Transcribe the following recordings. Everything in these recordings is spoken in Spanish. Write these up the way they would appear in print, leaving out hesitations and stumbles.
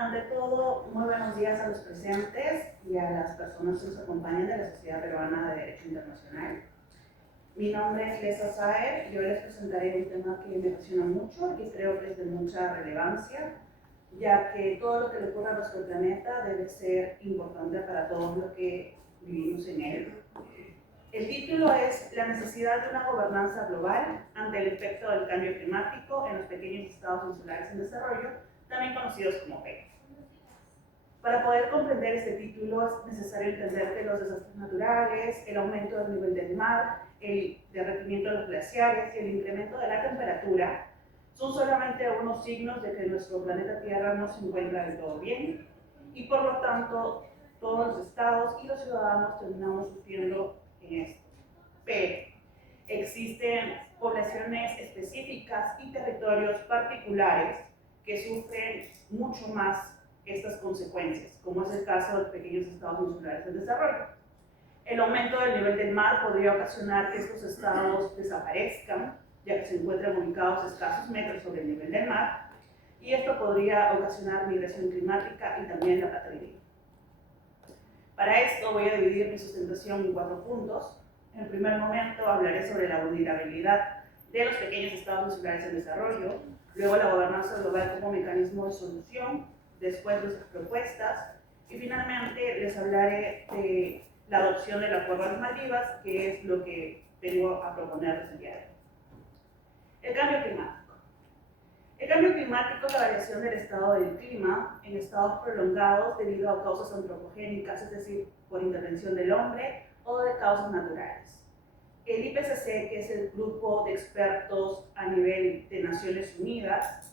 Ante todo, muy buenos días a los presentes y a las personas que nos acompañan de la Sociedad Peruana de Derecho Internacional. Mi nombre es Lesa Saer y hoy les presentaré un tema que me apasiona mucho y que creo que es de mucha relevancia, ya que todo lo que le ocurre a nuestro planeta debe ser importante para todos los que vivimos en él. El título es La necesidad de una gobernanza global ante el efecto del cambio climático en los pequeños estados insulares en desarrollo, también conocidos como PEC. Para poder comprender este título es necesario entender que los desastres naturales, el aumento del nivel del mar, el derretimiento de los glaciares y el incremento de la temperatura son solamente unos signos de que nuestro planeta Tierra no se encuentra del todo bien y por lo tanto todos los estados y los ciudadanos terminamos sufriendo en esto. Pero existen poblaciones específicas y territorios particulares que sufren mucho más estas consecuencias, como es el caso de pequeños estados insulares en desarrollo. El aumento del nivel del mar podría ocasionar que estos estados desaparezcan, ya que se encuentran ubicados a escasos metros sobre el nivel del mar, y esto podría ocasionar migración climática y también la patria. Para esto voy a dividir mi sustentación en 4 puntos. En primer momento hablaré sobre la vulnerabilidad de los pequeños estados insulares en desarrollo, luego la gobernanza global como mecanismo de solución, después nuestras propuestas y finalmente les hablaré de la adopción del Acuerdo de las Maldivas, que es lo que vengo a proponerles el día de hoy. El cambio climático. El cambio climático es la variación del estado del clima en estados prolongados debido a causas antropogénicas, es decir, por intervención del hombre o de causas naturales. El IPCC, que es el grupo de expertos a nivel de Naciones Unidas,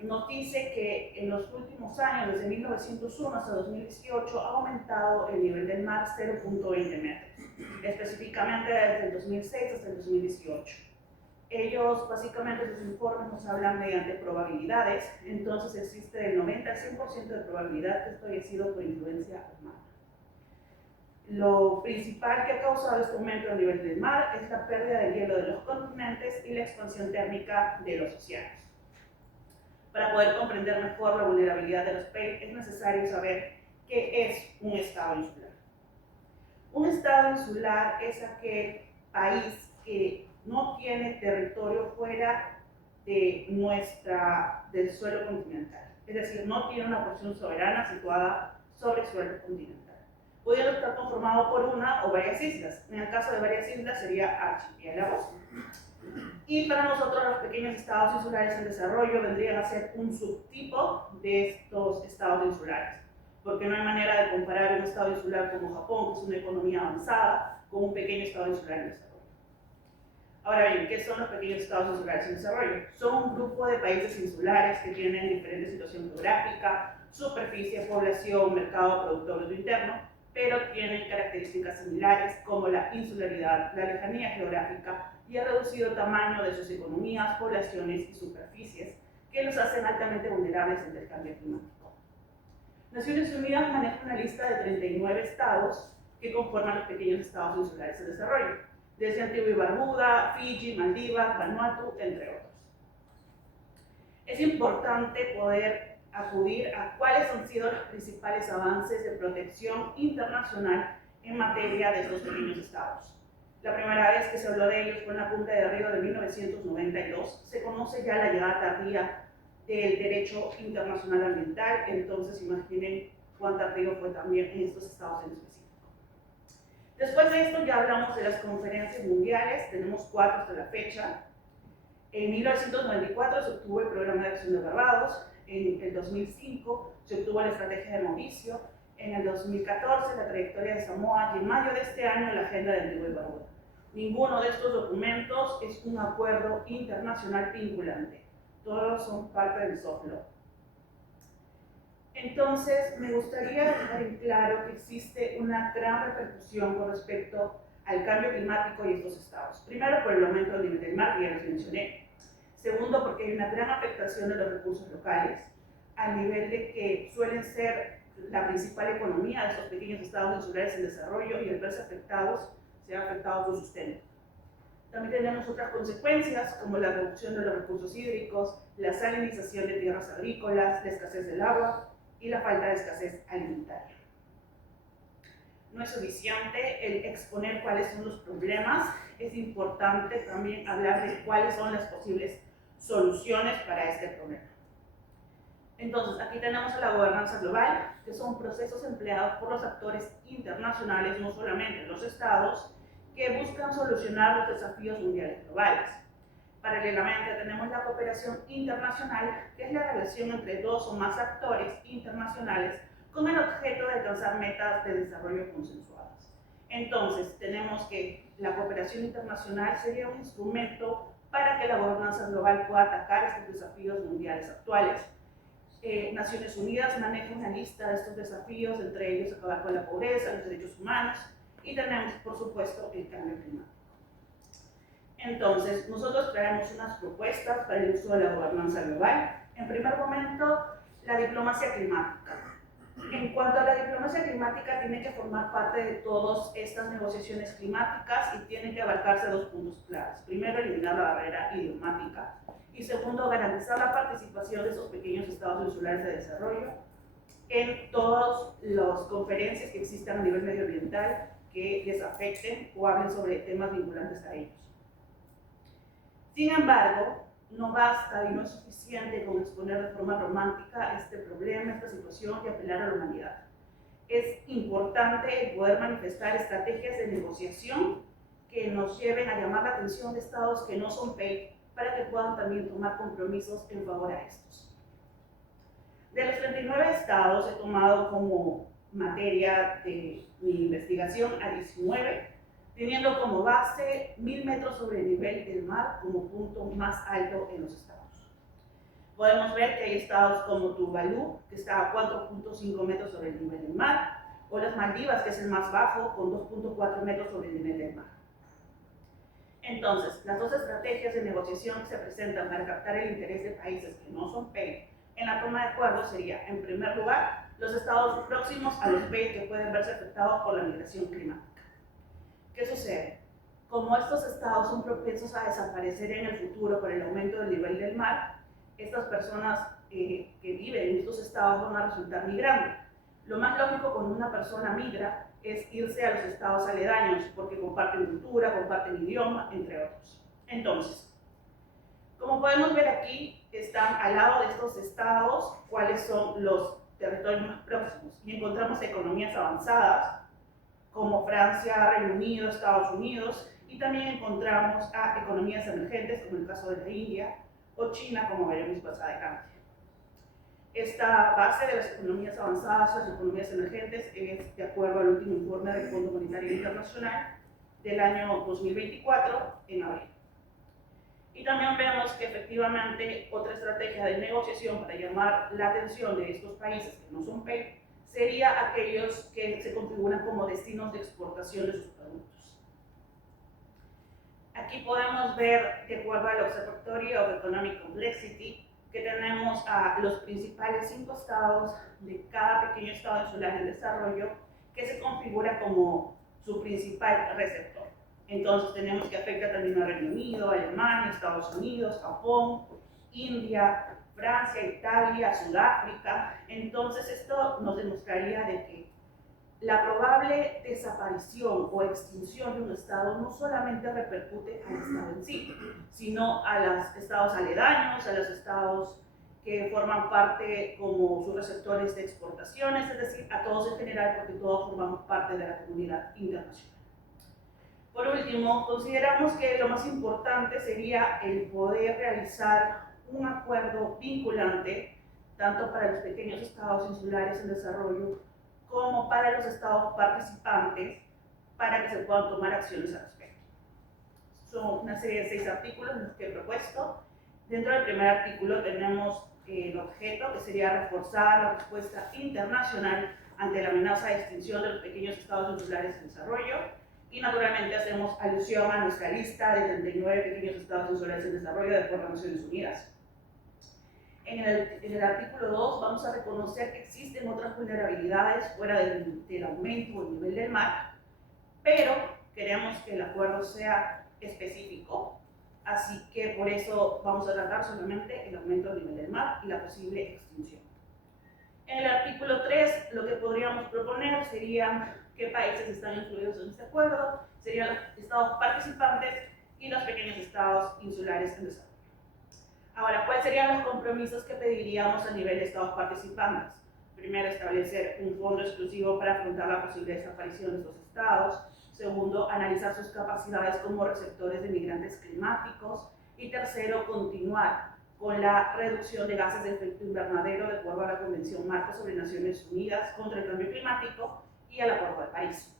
nos dice que en los últimos años, desde 1901 hasta 2018, ha aumentado el nivel del mar 0.20 metros, específicamente desde el 2006 hasta el 2018. Ellos, básicamente, sus informes nos hablan mediante probabilidades, entonces existe del 90 al 100% de probabilidad que esto haya sido por influencia humana. Lo principal que ha causado este aumento del nivel del mar es la pérdida del hielo de los continentes y la expansión térmica de los océanos. Para poder comprender mejor la vulnerabilidad de los PEC es necesario saber qué es un estado insular. Un estado insular es aquel país que no tiene territorio fuera de del suelo continental, es decir, no tiene una porción soberana situada sobre el suelo continental. Puede estar conformado por una o varias islas. En el caso de varias islas sería archipiélagos. Y para nosotros los pequeños estados insulares en desarrollo vendrían a ser un subtipo de estos estados insulares, porque no hay manera de comparar un estado insular como Japón, que es una economía avanzada, con un pequeño estado insular en desarrollo. Ahora bien, ¿qué son los pequeños estados insulares en desarrollo? Son un grupo de países insulares que tienen diferente situación geográfica, superficie, población, mercado, producto bruto interno, pero tienen características similares como la insularidad, la lejanía geográfica y el reducido tamaño de sus economías, poblaciones y superficies, que los hacen altamente vulnerables ante el cambio climático. Naciones Unidas maneja una lista de 39 estados que conforman los pequeños estados insulares en desarrollo, desde Antigua y Barbuda, Fiji, Maldivas, Vanuatu, entre otros. Es importante poder acudir a cuáles han sido los principales avances de protección internacional en materia de estos pequeños estados. La primera vez que se habló de ellos fue en la Punta de Río de 1992. Se conoce ya la llegada tardía del derecho internacional ambiental, entonces imaginen cuán tardío fue también en estos estados en específico. Después de esto ya hablamos de las conferencias mundiales, tenemos 4 hasta la fecha. En 1994 se obtuvo el Programa de Acción de Barbados, en el 2005 se obtuvo la Estrategia de Mauricio, en el 2014 la trayectoria de Samoa y en mayo de este año la Agenda de Antigua y Barbuda. Ninguno de estos documentos es un acuerdo internacional vinculante, todos son parte del soft law. Entonces, me gustaría dejar en claro que existe una gran repercusión con respecto al cambio climático y estos estados. Primero, por el aumento del nivel del mar, que ya les mencioné. Segundo, porque hay una gran afectación de los recursos locales, al nivel de que suelen ser la principal economía de estos pequeños estados insulares en desarrollo y al verse afectados, se ha afectado su sustento. También tenemos otras consecuencias como la reducción de los recursos hídricos, la salinización de tierras agrícolas, la escasez del agua y la falta de escasez alimentaria. No es suficiente el exponer cuáles son los problemas, es importante también hablar de cuáles son las posibles soluciones para este problema. Entonces, aquí tenemos a la gobernanza global, que son procesos empleados por los actores internacionales, no solamente los estados, que buscan solucionar los desafíos mundiales globales. Paralelamente tenemos la cooperación internacional, que es la relación entre dos o más actores internacionales con el objeto de alcanzar metas de desarrollo consensuadas. Entonces, tenemos que la cooperación internacional sería un instrumento para que la gobernanza global pueda atacar estos desafíos mundiales actuales. Naciones Unidas maneja una lista de estos desafíos, entre ellos acabar con la pobreza, los derechos humanos, y tenemos, por supuesto, el cambio climático. Entonces, nosotros traemos unas propuestas para el uso de la gobernanza global. En primer momento, la diplomacia climática. En cuanto a la diplomacia climática, tiene que formar parte de todas estas negociaciones climáticas y tienen que abarcarse dos puntos claves. Primero, eliminar la barrera idiomática. Y segundo, garantizar la participación de esos pequeños estados insulares de desarrollo en todas las conferencias que existan a nivel medioambiental que les afecten o hablen sobre temas vinculantes a ellos. Sin embargo, no basta y no es suficiente con exponer de forma romántica este problema, esta situación y apelar a la humanidad. Es importante el poder manifestar estrategias de negociación que nos lleven a llamar la atención de estados que no son PEI para que puedan también tomar compromisos en favor a estos. De los 39 estados he tomado como materia de mi investigación a 19, teniendo como base 1000 metros sobre el nivel del mar como punto más alto en los estados. Podemos ver que hay estados como Tuvalu, que está a 4.5 metros sobre el nivel del mar, o las Maldivas, que es el más bajo, con 2.4 metros sobre el nivel del mar. Entonces, las dos estrategias de negociación que se presentan para captar el interés de países que no son PEI en la toma de acuerdos sería, en primer lugar, los estados próximos a los PEI que pueden verse afectados por la migración climática. ¿Qué sucede? Como estos estados son propensos a desaparecer en el futuro por el aumento del nivel del mar, estas personas que viven en estos estados van a resultar migrando. Lo más lógico cuando una persona migra es irse a los estados aledaños porque comparten cultura, comparten idioma, entre otros. Entonces, como podemos ver aquí, están al lado de estos estados cuáles son los territorios más próximos y encontramos economías avanzadas como Francia, Reino Unido, Estados Unidos, y también encontramos a economías emergentes, como el caso de la India, o China, como veremos más adelante. Esta base de las economías avanzadas, las economías emergentes, es de acuerdo al último informe del Fondo Monetario Internacional del año 2024, en abril. Y también vemos que efectivamente otra estrategia de negociación para llamar la atención de estos países que no son PEI sería aquellos que se configuran como destinos de exportación de sus productos. Aquí podemos ver, de acuerdo al Observatory of Economic Complexity, que tenemos a los principales 5 estados de cada pequeño estado insular en desarrollo que se configura como su principal receptor. Entonces tenemos que afecta también a Reino Unido, Alemania, Estados Unidos, Japón, India, Francia, Italia, Sudáfrica. Entonces esto nos demostraría de que la probable desaparición o extinción de un estado no solamente repercute al estado en sí, sino a los estados aledaños, a los estados que forman parte como sus receptores de exportaciones, es decir, a todos en general, porque todos formamos parte de la comunidad internacional. Por último, consideramos que lo más importante sería el poder realizar un acuerdo vinculante tanto para los pequeños estados insulares en desarrollo como para los estados participantes para que se puedan tomar acciones al respecto. Son una serie de 6 artículos en los que he propuesto. Dentro del primer artículo tenemos el objeto que sería reforzar la respuesta internacional ante la amenaza de extinción de los pequeños estados insulares en desarrollo. Y naturalmente hacemos alusión a nuestra lista de 39 pequeños estados insulares en desarrollo de acuerdo a Naciones Unidas. En el artículo 2 vamos a reconocer que existen otras vulnerabilidades fuera del aumento del nivel del mar, pero queremos que el acuerdo sea específico, así que por eso vamos a tratar solamente el aumento del nivel del mar y la posible extinción. En el artículo 3, lo que podríamos proponer serían qué países están incluidos en este acuerdo, serían los estados participantes y los pequeños estados insulares en desarrollo. Ahora, ¿cuáles serían los compromisos que pediríamos a nivel de estados participantes? Primero, establecer un fondo exclusivo para afrontar la posible desaparición de estos estados. Segundo, analizar sus capacidades como receptores de migrantes climáticos. Y tercero, continuar con la reducción de gases de efecto invernadero de acuerdo a la Convención Marco sobre Naciones Unidas contra el Cambio Climático y al Acuerdo de París.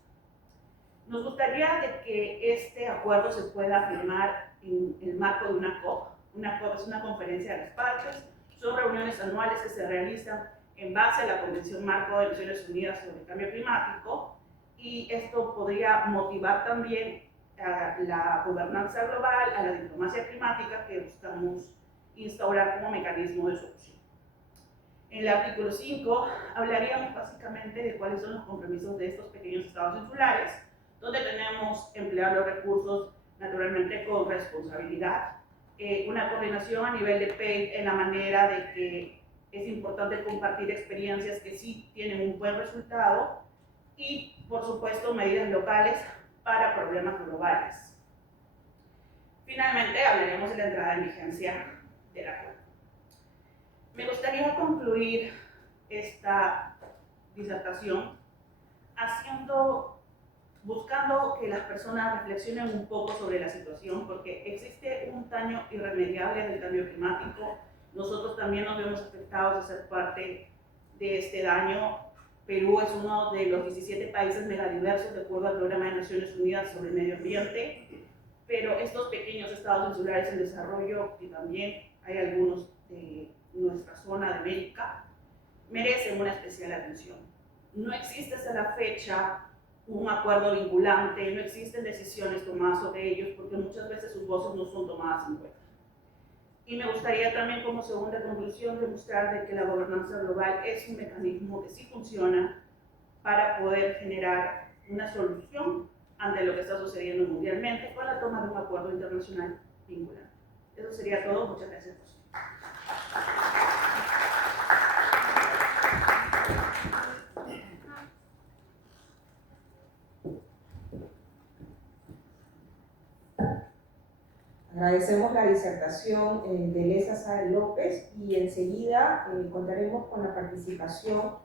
Nos gustaría de que este acuerdo se pueda firmar en el marco de una COP. Una COP es una conferencia de las partes, son reuniones anuales que se realizan en base a la Convención Marco de Naciones Unidas sobre el Cambio Climático, y esto podría motivar también a la gobernanza global, a la diplomacia climática que buscamos instaurar como mecanismo de solución. En el artículo 5 hablaríamos básicamente de cuáles son los compromisos de estos pequeños estados insulares, donde tenemos emplear los recursos naturalmente con responsabilidad, una coordinación a nivel de PEI en la manera de que es importante compartir experiencias que sí tienen un buen resultado y, por supuesto, medidas locales para problemas globales. Finalmente, hablaremos de la entrada en vigencia del acuerdo. Me gustaría concluir esta disertación buscando que las personas reflexionen un poco sobre la situación, porque existe un daño irremediable del cambio climático. Nosotros también nos vemos afectados de ser parte de este daño. Perú es uno de los 17 países megadiversos de acuerdo al Programa de Naciones Unidas sobre el Medio Ambiente, pero estos pequeños estados insulares en desarrollo, y también hay algunos de nuestra zona de América, merecen una especial atención. No existe hasta la fecha un acuerdo vinculante, no existen decisiones tomadas sobre ellos porque muchas veces sus voces no son tomadas en cuenta. Y me gustaría también, como segunda conclusión, demostrar de que la gobernanza global es un mecanismo que sí funciona para poder generar una solución ante lo que está sucediendo mundialmente con la toma de un acuerdo internacional vinculante. Eso sería todo. Muchas gracias por su tiempo. Agradecemos la disertación de Lesa Sáenz López y enseguida contaremos con la participación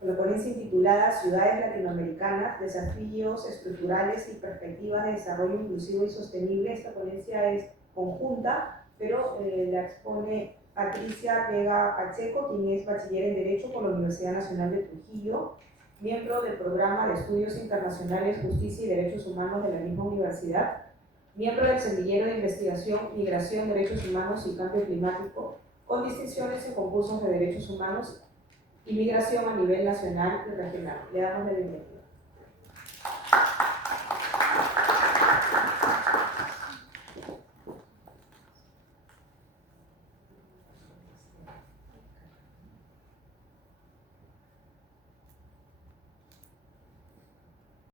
de la ponencia intitulada Ciudades Latinoamericanas, Desafíos Estructurales y Perspectivas de Desarrollo Inclusivo y Sostenible. Esta ponencia es conjunta, pero la expone Patricia Vega Pacheco, quien es bachiller en Derecho por la Universidad Nacional de Trujillo, miembro del Programa de Estudios Internacionales, Justicia y Derechos Humanos de la misma universidad, miembro del Semillero de Investigación, Migración, Derechos Humanos y Cambio Climático, con distinciones en concursos de derechos humanos y migración a nivel nacional y regional. Le damos la bienvenida.